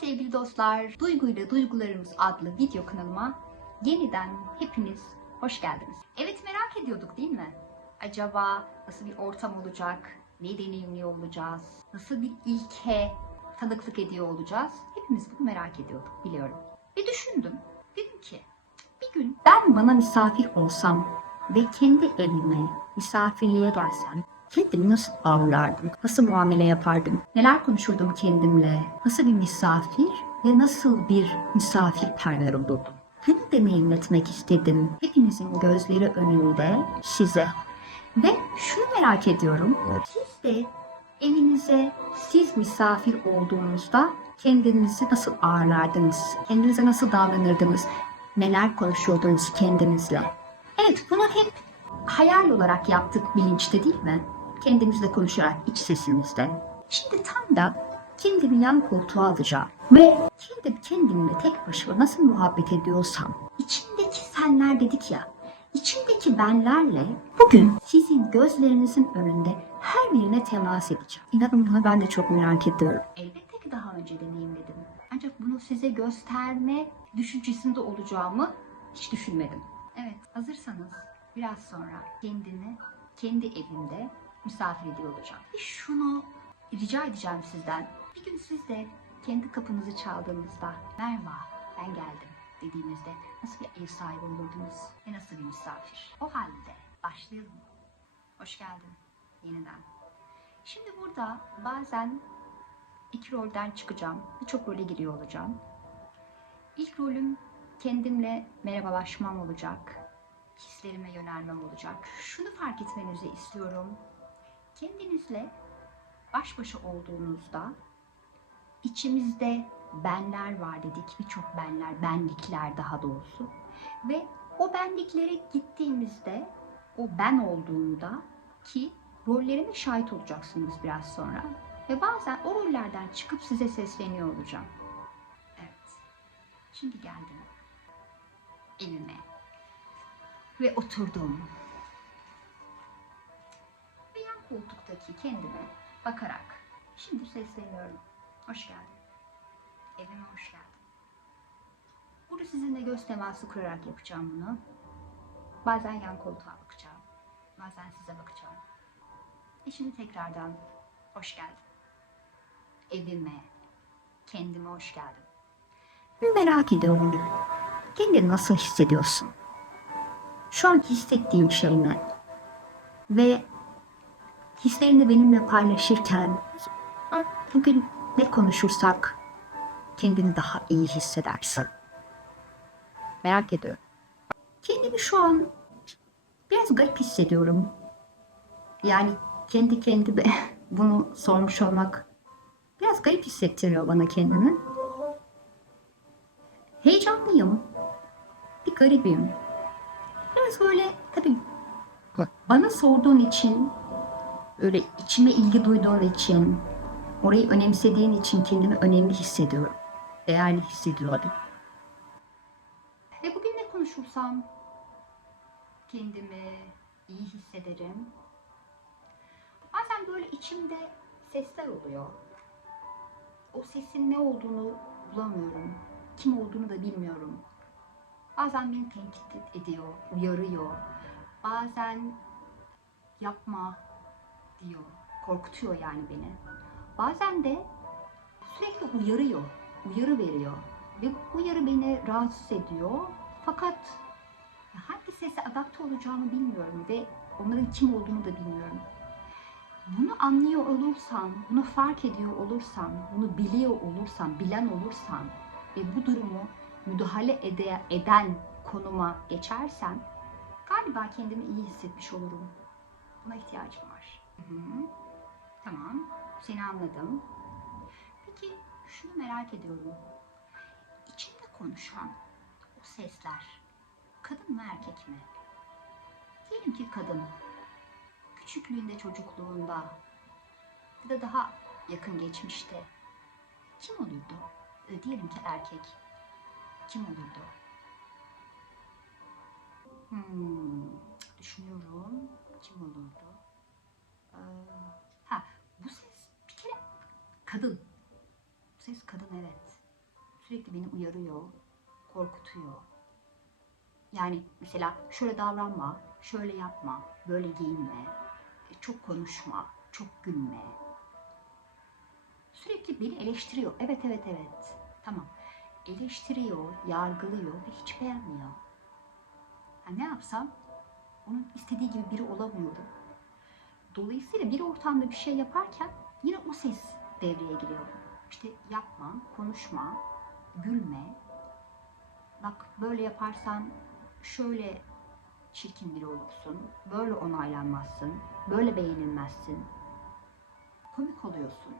Sevgili dostlar. Duyguyla Duygularımız adlı video kanalıma yeniden hepiniz hoş geldiniz. Evet merak ediyorduk değil mi? Acaba nasıl bir ortam olacak? Ne deneyimli olacağız? Nasıl bir ilke tanıklık ediyor olacağız? Hepimiz bunu merak ediyorduk biliyorum. Ve düşündüm. Dedim ki bir gün ben bana misafir olsam ve kendi evime misafirliğe gelsem kendimi nasıl ağırlardım? Nasıl muamele yapardım? Neler konuşurdum kendimle? Nasıl bir misafir ve nasıl bir misafirperver olurdum? Bunu deneyimletmek istedim. Hepinizin gözleri önünde size. Ve şunu merak ediyorum. Siz de evinize siz misafir olduğunuzda kendinizi nasıl ağırlardınız? Kendinize nasıl davranırdınız? Neler konuşuyordunuz kendinizle? Evet bunu hep hayal olarak yaptık bilinçte değil mi? Kendimizle konuşarak iç sesimizde. Şimdi tam da kendimi yan koltuğa alacağım. Ve kendi kendimle tek başıma nasıl muhabbet ediyorsam, içimdeki senler dedik ya, içimdeki benlerle bugün sizin gözlerinizin önünde her birine temas edeceğim. İnanın buna ben de çok merak ediyorum. Elbette ki daha önce deneyimledim. Ancak bunu size gösterme düşüncesinde olacağımı hiç düşünmedim. Evet, hazırsanız biraz sonra kendini kendi evimde misafir ediyor olacağım. Ve şunu rica edeceğim sizden. Bir gün siz de kendi kapınızı çaldığınızda merhaba ben geldim dediğinizde nasıl bir ev sahibi olurdunuz ve nasıl bir misafir? O halde başlayalım. Hoş geldin yeniden. Şimdi burada bazen iki rolden çıkacağım. Birçok role giriyor olacağım. İlk rolüm kendimle merhabalaşmam olacak. Hislerime yönelmem olacak. Şunu fark etmenizi istiyorum. Kendinizle baş başa olduğunuzda içimizde benler var dedik. Birçok benler, benlikler daha doğrusu. Ve o benliklere gittiğimizde o ben olduğunda ki rollerime şahit olacaksınız biraz sonra. Ve bazen o rollerden çıkıp size sesleniyor olacağım. Evet. Şimdi geldim evime ve oturdum. Koltuktaki kendime bakarak şimdi sesleniyorum. Hoş geldin. Evime hoş geldin. Burada sizinle göz teması kurarak yapacağım bunu. Bazen yan koltuğa bakacağım. Bazen size bakacağım. Ve şimdi tekrardan hoş geldin. Evime, kendime hoş geldin. Merak ediyorum. Kendini nasıl hissediyorsun? Şu an hissettiğin şey ne? Ve hislerini benimle paylaşırken bugün ne konuşursak kendini daha iyi hissedersin. Merak ediyorum. Kendimi şu an biraz garip hissediyorum. Yani kendi kendime bunu sormuş olmak biraz garip hissettiriyor bana kendimi. Heyecanlıyım. Bir garibim. Biraz böyle tabii bana sorduğun için öyle içime ilgi duyduğun için orayı önemsediğin için kendimi önemli hissediyorum. Değerli hissediyorum. Ve bugün ne konuşursam kendimi iyi hissederim. Bazen böyle içimde sesler oluyor. O sesin ne olduğunu bulamıyorum. Kim olduğunu da bilmiyorum. Bazen beni tenkit ediyor, uyarıyor. Bazen yapma diyor, korkutuyor yani beni. Bazen de sürekli uyarıyor, uyarı veriyor. Ve uyarı beni rahatsız ediyor. Fakat hangi sese adapte olacağımı bilmiyorum ve onların kim olduğunu da bilmiyorum. Bunu anlıyor olursam, bunu fark ediyor olursam, bunu biliyor olursam, bilen olursam ve bu durumu müdahale ede- eden konuma geçersem galiba kendimi iyi hissetmiş olurum. Buna ihtiyacım var. Hı hı. Tamam, seni anladım. Peki şunu merak ediyorum. İçinde konuşan o sesler kadın mı erkek mi? Diyelim ki kadın. Küçüklüğünde, çocukluğunda ya da daha yakın geçmişte kim olurdu? E, diyelim ki erkek. Kim olurdu? Hmm, düşünüyorum. Kim olurdu? Ha, bu ses bir kere kadın. Bu ses kadın evet. sürekli beni uyarıyor, korkutuyor. Yani mesela şöyle davranma, şöyle yapma, böyle giyinme, e, çok konuşma, çok gülme. Sürekli beni eleştiriyor. Evet evet evet. Tamam. Eleştiriyor, yargılıyor ve hiç beğenmiyor. Ha, ne yapsam onun istediği gibi biri olamıyorum. Dolayısıyla bir ortamda bir şey yaparken yine o ses devreye giriyor. İşte yapma, konuşma, gülme. Bak böyle yaparsan şöyle çirkin biri olursun, böyle onaylanmazsın, böyle beğenilmezsin. Komik oluyorsun,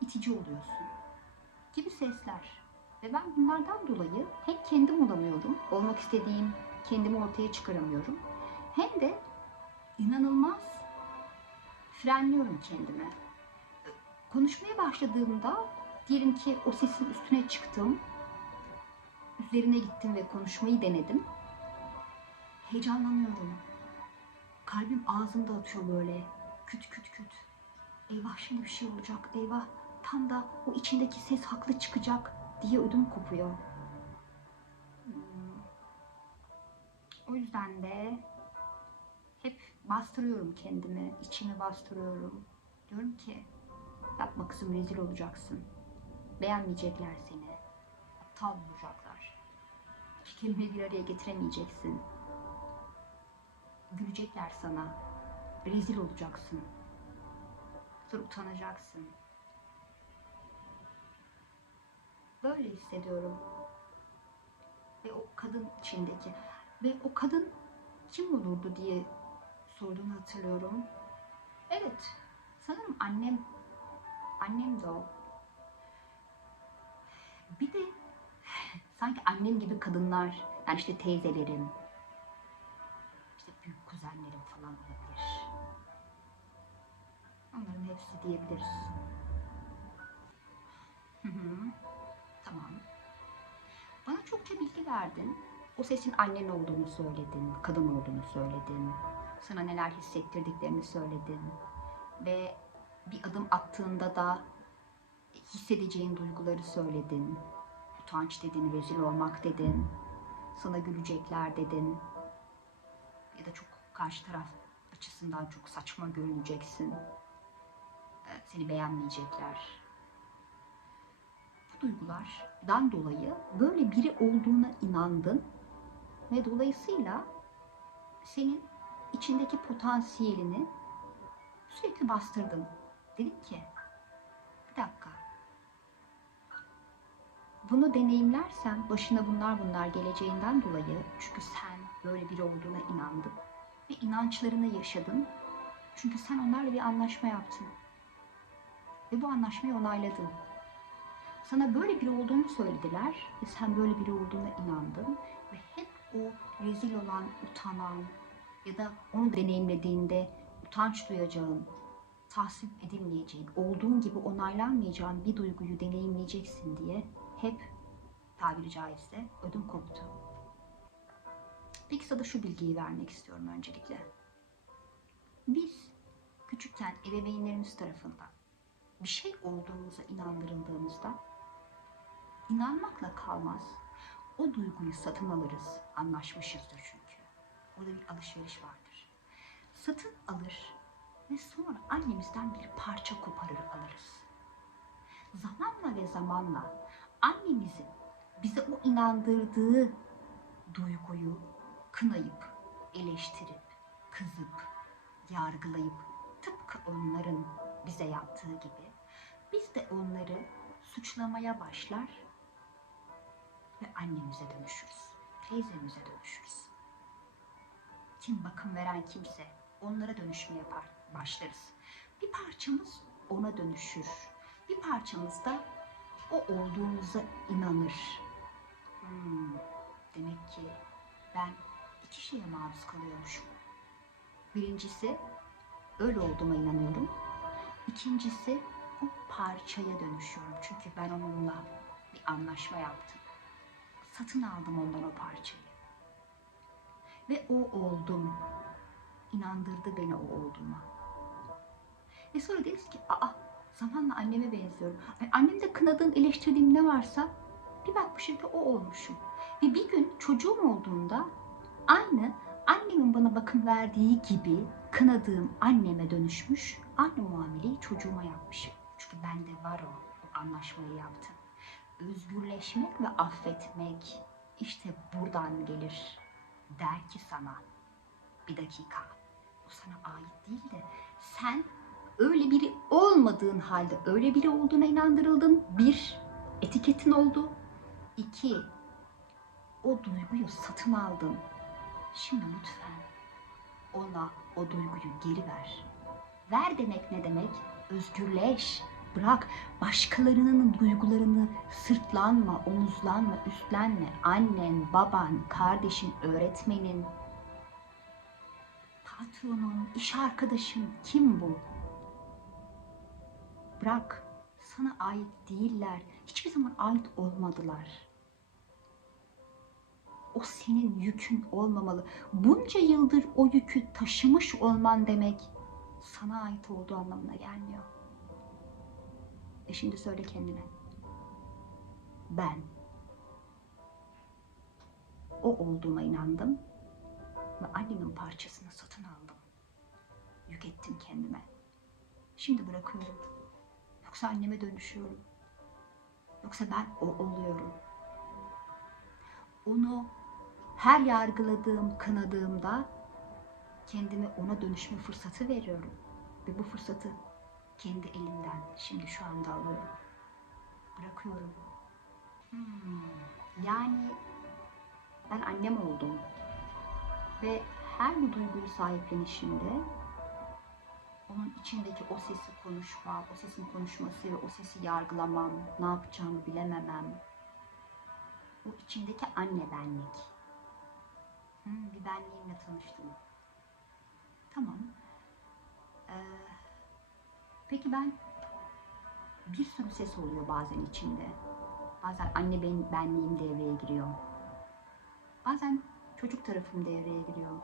itici oluyorsun gibi sesler. Ve ben bunlardan dolayı hem kendim olamıyorum, olmak istediğim kendimi ortaya çıkaramıyorum. Hem de inanılmaz frenliyorum kendimi. Konuşmaya başladığımda diyelim ki o sesin üstüne çıktım. Üzerine gittim ve konuşmayı denedim. Heyecanlanıyorum. Kalbim ağzımda atıyor böyle. Küt küt küt. Eyvah şimdi bir şey olacak. Eyvah tam da o içindeki ses haklı çıkacak diye ödüm kopuyor. Hmm. O yüzden de hep bastırıyorum kendimi, içimi bastırıyorum. Diyorum ki yapma kızım rezil olacaksın. Beğenmeyecekler seni. Aptal bulacaklar. İki kelimeyi bir araya getiremeyeceksin. Gülecekler sana. Rezil olacaksın. Sonra utanacaksın. Böyle hissediyorum. Ve o kadın içindeki ve o kadın kim olurdu diye sorduğunu hatırlıyorum. Evet, sanırım annem, annem de o. Bir de sanki annem gibi kadınlar, yani işte teyzelerim, işte büyük kuzenlerim falan olabilir. Onların hepsi diyebiliriz. Tamam. Bana çokça bilgi verdin. O sesin annen olduğunu söyledin, kadın olduğunu söyledin. Sana neler hissettirdiklerini söyledin. Ve bir adım attığında da hissedeceğin duyguları söyledin. Utanç dedin, rezil olmak dedin. Sana gülecekler dedin. Ya da çok karşı taraf açısından çok saçma görüneceksin. Ee, Seni beğenmeyecekler. Bu duygulardan dolayı böyle biri olduğuna inandın ve dolayısıyla senin içindeki potansiyelini sürekli bastırdın. Dedin ki bir dakika bunu deneyimlersen başına bunlar bunlar geleceğinden dolayı çünkü sen böyle biri olduğuna inandın ve inançlarını yaşadın. Çünkü sen onlarla bir anlaşma yaptın. Ve bu anlaşmayı onayladın. Sana böyle biri olduğunu söylediler ve sen böyle biri olduğuna inandın ve hep o rezil olan, utanan ya da onu deneyimlediğinde utanç duyacağın, tasvip edilmeyeceğin, olduğun gibi onaylanmayacağın bir duyguyu deneyimleyeceksin diye hep tabiri caizse ödüm koptu. Peki sana şu bilgiyi vermek istiyorum öncelikle. Biz küçükken ebeveynlerimiz tarafından bir şey olduğumuza inandırıldığımızda inanmakla kalmaz. O duyguyu satın alırız. Anlaşmışızdır çünkü. Orada bir alışveriş vardır. Satın alır ve sonra annemizden bir parça koparır alırız. Zamanla ve zamanla annemizin bize o inandırdığı duyguyu kınayıp, eleştirip, kızıp, yargılayıp tıpkı onların bize yaptığı gibi biz de onları suçlamaya başlar ve annemize dönüşürüz. Teyzemize dönüşürüz. Kim bakım veren kimse onlara dönüşme yapar, başlarız. Bir parçamız ona dönüşür. Bir parçamız da o olduğumuza inanır. Hmm, demek ki ben iki şeye maruz kalıyormuşum. Birincisi öyle olduğuma inanıyorum. İkincisi o parçaya dönüşüyorum. Çünkü ben onunla bir anlaşma yaptım. Satın aldım ondan o parçayı. Ve o oldum. İnandırdı beni o olduğuma. Ve sonra deriz ki aa Zamanla anneme benziyorum. Ay, Annemde kınadığım, eleştirdiğim ne varsa bir bakmışım ki o olmuşum. Ve bir gün çocuğum olduğunda aynı annemin bana bakım verdiği gibi kınadığım anneme dönüşmüş. Aynı muameleyi çocuğuma yapmışım. Çünkü bende var o, o anlaşmayı yaptım. Özgürleşmek ve affetmek işte buradan gelir. Der ki sana bir dakika o sana ait değil de sen öyle biri olmadığın halde öyle biri olduğuna inandırıldın. Bir, etiketin oldu. İki, o duyguyu satın aldın. Şimdi lütfen ona o duyguyu geri ver. Ver demek ne demek? Özgürleş. Bırak başkalarının duygularını sırtlanma, omuzlanma, üstlenme. Annen, baban, kardeşin, öğretmenin, patronun, iş arkadaşın kim bu? Bırak. Sana ait değiller. Hiçbir zaman ait olmadılar. O senin yükün olmamalı. Bunca yıldır o yükü taşımış olman demek sana ait olduğu anlamına gelmiyor. E şimdi söyle kendine. Ben o olduğuma inandım ve annemin parçasını satın aldım. Yük ettim kendime. Şimdi bırakıyorum. Yoksa anneme dönüşüyorum. Yoksa ben o oluyorum. Onu her yargıladığım, kınadığımda kendime ona dönüşme fırsatı veriyorum. Ve bu fırsatı kendi elimden şimdi şu anda alıyorum. Bırakıyorum. Hmm, yani ben annem oldum. Ve her bu duyguyu sahiplenişimde onun içindeki o sesi konuşma, o sesin konuşması ve o sesi yargılamam, ne yapacağımı bilememem. O içindeki anne benlik. Hmm, bir benliğimle tanıştım. Tamam. Ee, peki ben bir sürü ses oluyor bazen içinde. Bazen anne ben, benliğim devreye giriyor. Bazen çocuk tarafım devreye giriyor.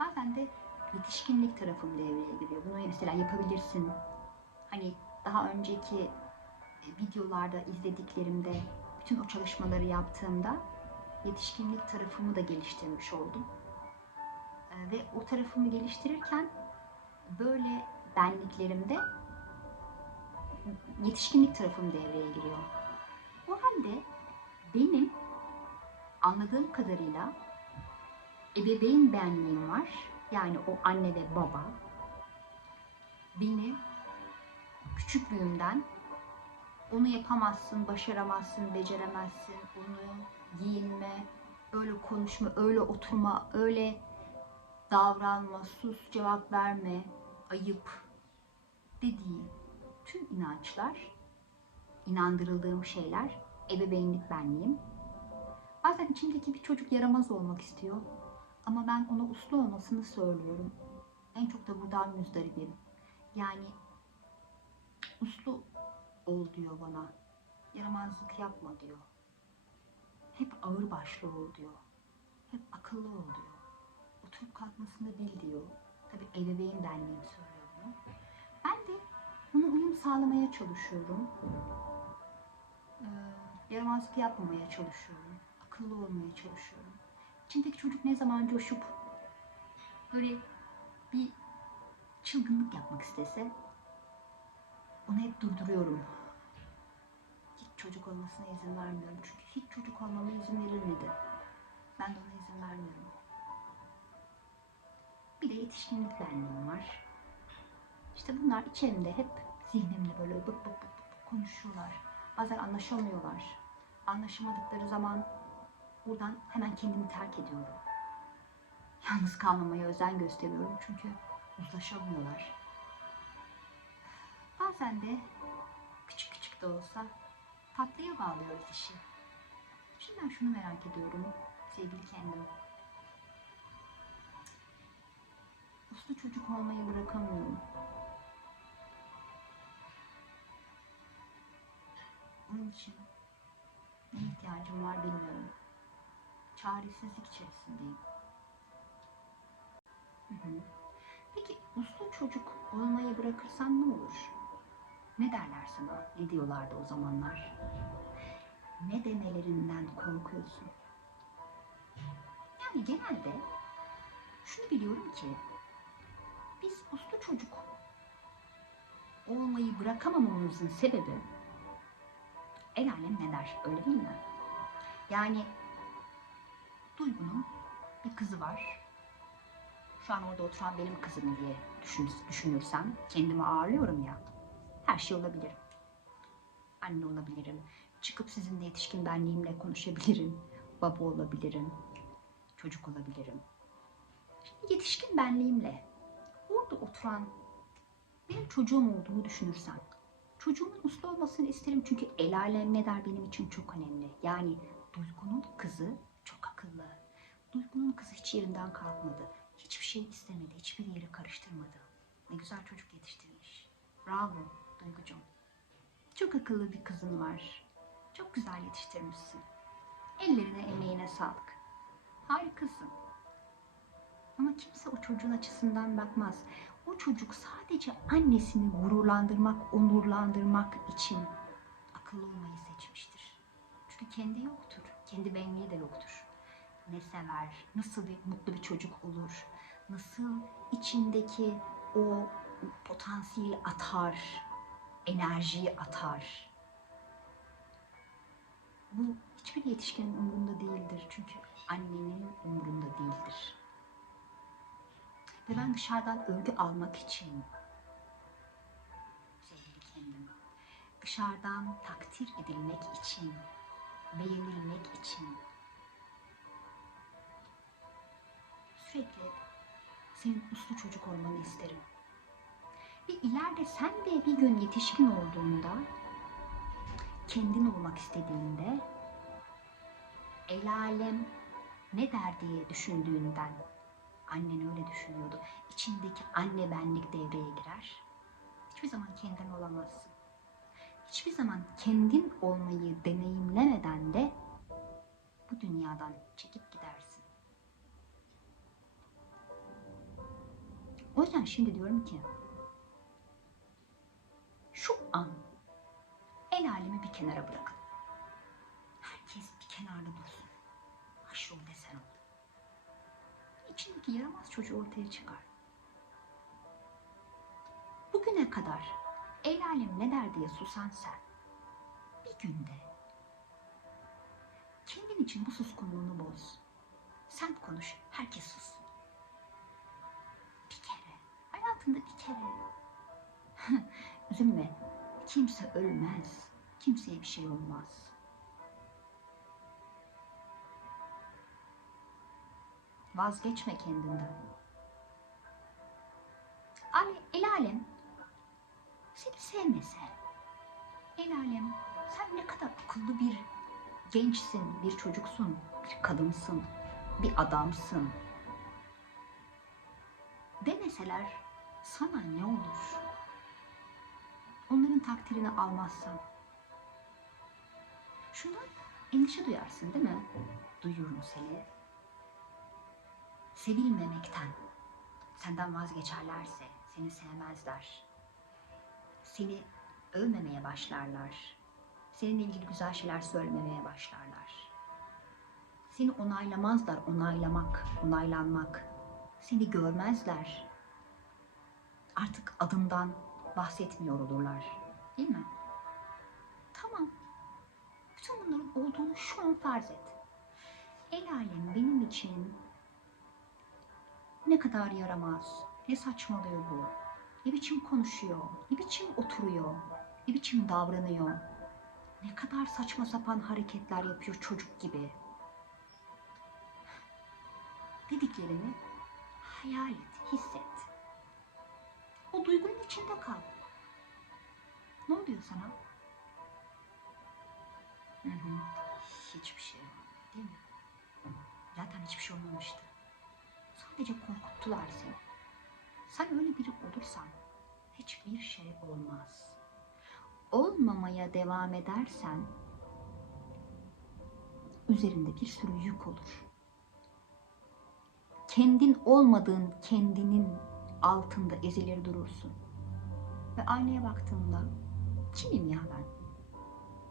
Bazen de yetişkinlik tarafım devreye giriyor. Bunu mesela yapabilirsin. Hani daha önceki e, videolarda izlediklerimde bütün o çalışmaları yaptığımda yetişkinlik tarafımı da geliştirmiş oldum. Ee, Ve o tarafımı geliştirirken böyle benliklerimde yetişkinlik tarafım devreye giriyor. O halde benim anladığım kadarıyla ebeveyn benliğim var. Yani o anne ve baba beni küçüklüğümden onu yapamazsın, başaramazsın, beceremezsin, onu giyinme, öyle konuşma, öyle oturma, öyle davranma, sus, cevap verme, ayıp dediği tüm inançlar, inandırıldığım şeyler, ebeveynlik benliğim. Bazen içimdeki bir çocuk yaramaz olmak istiyor. Ama ben ona uslu olmasını söylüyorum. En çok da buradan müzdaribim. Yani uslu ol diyor bana. Yaramazlık yapma diyor. Hep ağır başlı ol diyor. Hep akıllı ol diyor. Oturup kalkmasını bil diyor. Tabii ebeveyn benliğim söylüyor bunu. Ben de buna uyum sağlamaya çalışıyorum. Ee, yaramazlık yapmamaya çalışıyorum. Akıllı olmaya çalışıyorum. İçimdeki çocuk ne zaman coşup böyle bir çılgınlık yapmak istese onu hep durduruyorum. Hiç çocuk olmasına izin vermiyorum. Çünkü hiç çocuk olmama izin verilmedi. Ben de ona izin vermiyorum. Bir de yetişkinlik benliğim var. İşte bunlar içerimde hep zihnimde böyle bık bık bık bık konuşuyorlar. Bazen anlaşamıyorlar. Anlaşamadıkları zaman buradan hemen kendimi terk ediyorum. Yalnız kalmamaya özen gösteriyorum çünkü uzlaşamıyorlar. Bazen de küçük küçük de olsa tatlıya bağlıyoruz işi. Şimdi ben şunu merak ediyorum sevgili kendim. Uslu çocuk olmayı bırakamıyorum. Bunun için ne ihtiyacım var bilmiyorum. Çaresizlik içerisindeyim. Peki uslu çocuk olmayı bırakırsam ne olur? Ne derler sana? Ne diyorlardı o zamanlar? Ne demelerinden korkuyorsun? Yani genelde şunu biliyorum ki biz uslu çocuk olmayı bırakamamamızın sebebi el alem ne der öyle değil mi? Yani Duygu'nun bir kızı var. Şu an orada oturan benim kızım diye düşün, düşünürsem kendimi ağırlıyorum ya. Her şey olabilir. Anne olabilirim. Çıkıp sizinle yetişkin benliğimle konuşabilirim. Baba olabilirim. Çocuk olabilirim. Şimdi yetişkin benliğimle orada oturan benim çocuğum olduğunu düşünürsem çocuğumun uslu olmasını isterim çünkü el alem ne der benim için çok önemli. Yani Duygu'nun kızı çok akıllı. Duygu'nun kızı hiç yerinden kalkmadı. Hiçbir şey istemedi, hiçbir yeri karıştırmadı. Ne güzel çocuk yetiştirmiş. Bravo Duygucuğum. Çok akıllı bir kızın var. Çok güzel yetiştirmişsin. Ellerine, emeğine sağlık. Harikasın. Ama kimse o çocuğun açısından bakmaz. O çocuk sadece annesini gururlandırmak, onurlandırmak için akıllı olmayı seçmiştir. Çünkü kendi yoktur. Kendi benliği de yoktur. Ne sever, nasıl bir mutlu bir çocuk olur, nasıl içindeki o potansiyeli atar, enerjiyi atar. Bu hiçbir yetişkinin umurunda değildir. Çünkü annenin umurunda değildir. Ve ben dışarıdan övgü almak için sevgili kendim, dışarıdan takdir edilmek için, beğenilmek için sürekli senin uslu çocuk olmanı isterim. Ve ileride sen de bir gün yetişkin olduğunda, kendin olmak istediğinde, el alem ne der diye düşündüğünden, annen öyle düşünüyordu, içindeki anne benlik devreye girer. Hiçbir zaman kendin olamazsın. Hiçbir zaman kendin olmayı deneyimlemeden de bu dünyadan çekip gidersin. O yüzden şimdi diyorum ki şu an el alemi bir kenara bırakın. Herkes bir kenarda dursun. İçindeki yaramaz çocuğu ortaya çıkar. Bugüne kadar el alem ne der diye susan sen. Bir günde kendin için bu suskunluğunu boz. Sen konuş, herkes sussun. Bir kere, hayatında bir kere. Üzülme, kimse ölmez, kimseye bir şey olmaz. Vazgeçme kendinden. Abi el alem seni sevmese, el alem sen ne kadar akıllı bir gençsin, bir çocuksun, bir kadınsın, bir adamsın. Demeseler sana ne olur? Onların takdirini almazsan. Şundan endişe duyarsın değil mi? Duyuyorum seni. Sevilmemekten. Senden vazgeçerlerse seni sevmezler. Seni övmemeye başlarlar. Seninle ilgili güzel şeyler söylememeye başlarlar. Seni onaylamazlar, onaylamak, onaylanmak. Seni görmezler. Artık adından bahsetmiyor olurlar. Değil mi? Tamam. Bütün bunların olduğunu şu an farz et. El alem benim için ne kadar yaramaz, ne saçmalıyor bu, ne biçim konuşuyor, ne biçim oturuyor, ne biçim davranıyor, ne kadar saçma sapan hareketler yapıyor çocuk gibi. Dediklerini hayal et, hisset. O duygunun içinde kal. Ne oluyor sana? Hı hı. Hiçbir şey değil mi? Zaten hiçbir şey olmamıştı. Sadece korkuttular seni. Sen öyle biri olursan hiçbir şey olmaz. Olmamaya devam edersen üzerinde bir sürü yük olur. Kendin olmadığın kendinin altında ezilir durursun. Ve aynaya baktığında Kimim ya ben?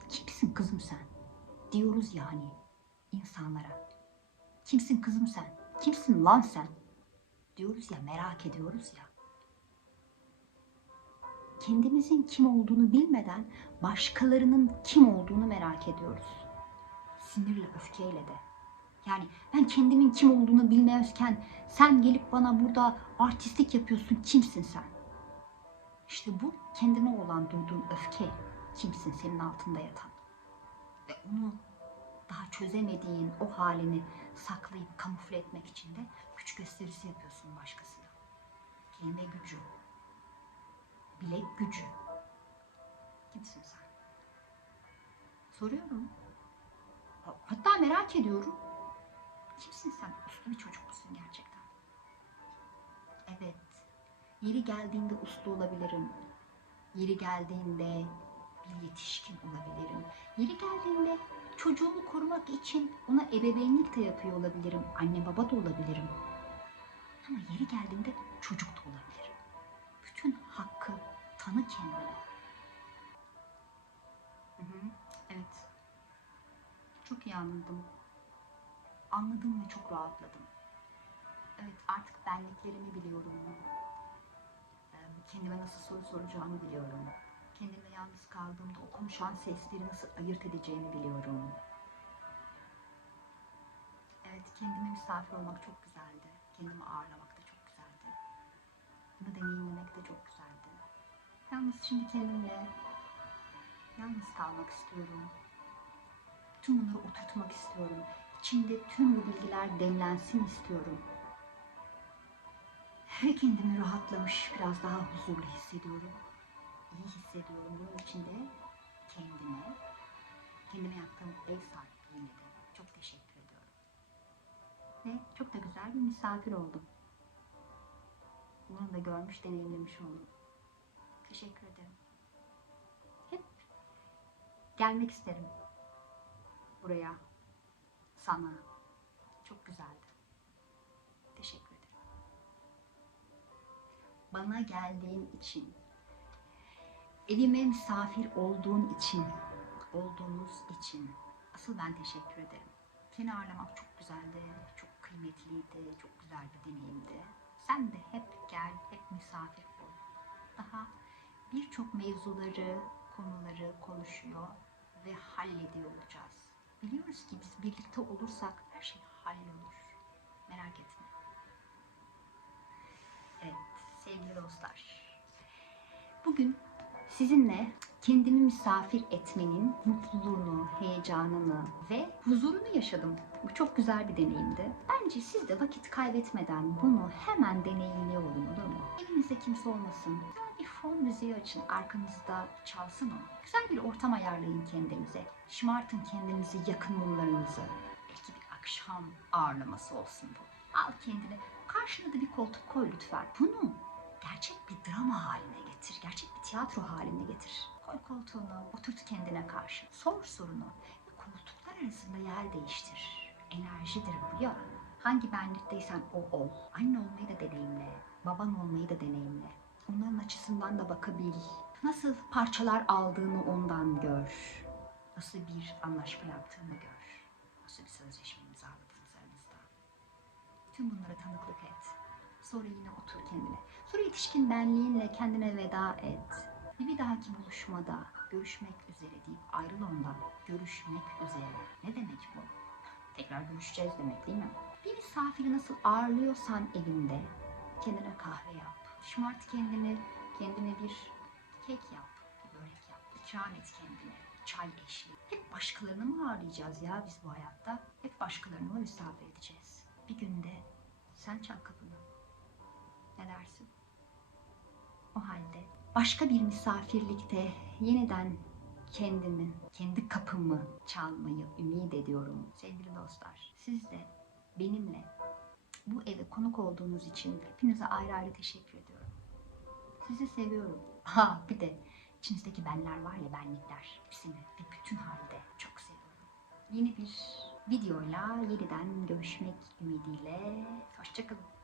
Kimsin kızım sen? Diyoruz yani insanlara. Kimsin kızım sen? Kimsin lan sen? Diyoruz ya merak ediyoruz ya. Kendimizin kim olduğunu bilmeden başkalarının kim olduğunu merak ediyoruz. Sinirle, öfkeyle de. Yani ben kendimin kim olduğunu bilmezken sen gelip bana burada artistlik yapıyorsun. Kimsin sen? İşte bu kendine olan duyduğun öfke. Kimsin senin altında yatan? Ve onu daha çözemediğin o halini saklayıp kamufle etmek için de güç gösterisi yapıyorsun başkasına. Kelime gücü. Bilek gücü. Kimsin sen? Soruyorum. Hatta merak ediyorum. Kimsin sen? Uslu bir çocuk musun gerçekten? Evet. Yeri geldiğinde uslu olabilirim. Yeri geldiğinde bir yetişkin olabilirim. Yeri geldiğinde çocuğumu korumak için ona ebeveynlik de yapıyor olabilirim. Anne baba da olabilirim. Ama yeri geldiğinde çocuk da olabilirim. Bütün hakkı tanı kendine. Evet. Çok iyi anladım. Anladım ve çok rahatladım. Evet artık benliklerimi biliyorum. Ee, Kendime nasıl soru soracağımı biliyorum. Kendimle yalnız kaldığımda o konuşan sesleri nasıl ayırt edeceğimi biliyorum. Evet kendime misafir olmak çok güzeldi. Kendimi ağırlamak da çok güzeldi. Bunu deneyimlemek de çok güzeldi. Yalnız şimdi kendimle yalnız kalmak istiyorum. Tüm bunları oturtmak istiyorum. İçimde tüm bu bilgiler demlensin istiyorum. Ve kendimi rahatlamış, biraz daha huzurlu hissediyorum. İyi hissediyorum. Bunun için de kendime, kendime yaptığım ev sahipliğine de çok teşekkür ediyorum. Ve çok da güzel bir misafir oldum. Bunu da görmüş, deneyimlemiş oldum. Teşekkür ederim. Hep gelmek isterim buraya, sana. Çok güzeldi. Teşekkür ederim. Bana geldiğin için, evime misafir olduğun için, olduğunuz için asıl ben teşekkür ederim. Seni ağırlamak çok güzeldi, çok kıymetliydi, çok güzel bir deneyimdi. Sen de hep gel, hep misafir ol. Daha birçok mevzuları, konuları konuşuyor ve hallediyor olacağız. Biliyoruz ki biz birlikte olursak her şey hallolur. Merak etme. Evet sevgili dostlar. Bugün sizinle kendimi misafir etmenin mutluluğunu, heyecanını ve huzurunu yaşadım. Bu çok güzel bir deneyimdi. Bence siz de vakit kaybetmeden bunu hemen deneyimliyor olun olur mu? Evinizde kimse olmasın. Güzel bir fon müziği açın. Arkanızda çalsın o. Güzel bir ortam ayarlayın kendinize. Şımartın kendinizi, yakın mumlarınızı. Belki bir akşam ağırlaması olsun bu. Al kendine. Karşına da bir koltuk koy lütfen. Bunu gerçek bir drama haline getir. Gerçek bir tiyatro haline getir. Koy koltuğunu, oturt kendine karşı. Sor sorunu ve koltuklar arasında yer değiştir. Enerjidir bu ya. Hangi benlikteysen o ol. Anne olmayı da deneyimle. Baban olmayı da deneyimle. Onların açısından da bakabil. Nasıl parçalar aldığını ondan gör. Nasıl bir anlaşma yaptığını gör. Nasıl bir sözleşme imzaladınız aranızda. Tüm bunlara tanıklık et. Sonra yine otur kendine. Sonra yetişkin benliğinle kendine veda et. Bir dahaki buluşmada görüşmek üzere deyip ayrıl ondan. Görüşmek üzere. Ne demek bu? Tekrar görüşeceğiz demek değil mi? Bir misafiri nasıl ağırlıyorsan evinde kendine kahve yap. Şımart kendini, kendine bir kek yap, bir börek yap. İkram et kendine. Çay eşli. Hep başkalarını mı ağırlayacağız ya biz bu hayatta? Hep başkalarını mı misafir edeceğiz? Bir günde sen çal kapını. Ne dersin? O halde başka bir misafirlikte yeniden kendimi, kendi kapımı çalmayı ümit ediyorum sevgili dostlar. Siz de benimle bu eve konuk olduğunuz için hepinize ayrı ayrı teşekkür ediyorum. Sizi seviyorum. Ha bir de içinizdeki benler var ya benlikler. Hepsini bir bütün halde çok seviyorum. Yeni bir videoyla yeniden görüşmek ümidiyle. Hoşçakalın.